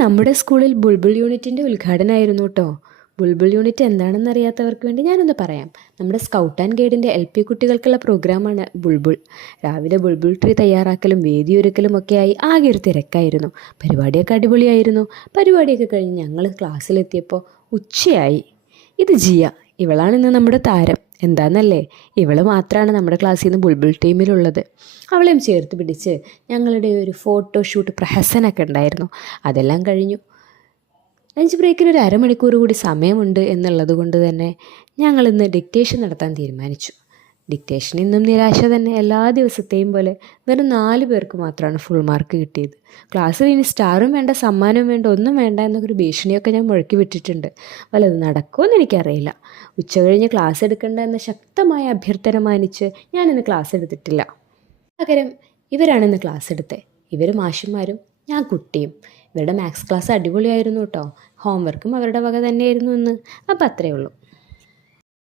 നമ്മുടെ സ്കൂളിൽ ബുൾബുൾ യൂണിറ്റിൻ്റെ ഉദ്ഘാടനമായിരുന്നു കേട്ടോ. ബുൾബുൾ യൂണിറ്റ് എന്താണെന്ന് അറിയാത്തവർക്ക് വേണ്ടി ഞാനൊന്ന് പറയാം. നമ്മുടെ സ്കൗട്ട് ആൻഡ് ഗൈഡിൻ്റെ LP കുട്ടികൾക്കുള്ള പ്രോഗ്രാമാണ് ബുൾബുൾ. രാവിലെ ബുൾബുൾ ട്രീ തയ്യാറാക്കലും വേദിയൊരുക്കലും ഒക്കെയായി ആകെ ഒരു തിരക്കായിരുന്നു. പരിപാടിയൊക്കെ അടിപൊളിയായിരുന്നു. പരിപാടിയൊക്കെ കഴിഞ്ഞ് ഞങ്ങൾ ക്ലാസ്സിലെത്തിയപ്പോൾ ഉച്ചയായി. ഇത് ജിയ, ഇവളാണ് ഇന്ന് നമ്മുടെ താരം. എന്താണെന്നല്ലേ, ഇവൾ മാത്രമാണ് നമ്മുടെ ക്ലാസ്സിൽ നിന്ന് ബുൾബുൾ ടീമിലുള്ളത്. അവളെയും ചേർത്ത് പിടിച്ച് ഞങ്ങളുടെ ഒരു ഫോട്ടോഷൂട്ട് പ്രഹസനമൊക്കെ ഉണ്ടായിരുന്നു. അതെല്ലാം കഴിഞ്ഞു. ലഞ്ച് ബ്രേക്കിന് ഒരു അരമണിക്കൂർ കൂടി സമയമുണ്ട് എന്നുള്ളത് കൊണ്ട് തന്നെ ഞങ്ങളിന്ന് ഡിക്റ്റേഷൻ നടത്താൻ തീരുമാനിച്ചു. ഡിക്റ്റേഷൻ ഇന്നും നിരാശ തന്നെ. എല്ലാ ദിവസത്തെയും പോലെ വെറും 4 പേർക്ക് മാത്രമാണ് ഫുൾ മാർക്ക് കിട്ടിയത്. ക്ലാസ്സിൽ ഇനി സ്റ്റാറും വേണ്ട, സമ്മാനവും വേണ്ട, ഒന്നും വേണ്ട എന്നൊരു ഭീഷണിയൊക്കെ ഞാൻ മുഴക്കി വിട്ടിട്ടുണ്ട്. വല്ലത് നടക്കുമെന്ന് എനിക്കറിയില്ല. ഉച്ച കഴിഞ്ഞ് ക്ലാസ് എടുക്കേണ്ട എന്ന ശക്തമായ അഭ്യർത്ഥന മാനിച്ച് ഞാനിന്ന് ക്ലാസ് എടുത്തിട്ടില്ല. പകരം ഇവരാണിന്ന് ക്ലാസ് എടുത്തത്. ഇവർ മാഷന്മാരും ഞാൻ കുട്ടിയും. ഇവരുടെ മാത്സ് ക്ലാസ് അടിപൊളിയായിരുന്നു കേട്ടോ. ഹോംവർക്കും അവരുടെ വക തന്നെയായിരുന്നു ഇന്ന്. അപ്പം അത്രയേ ഉള്ളൂ.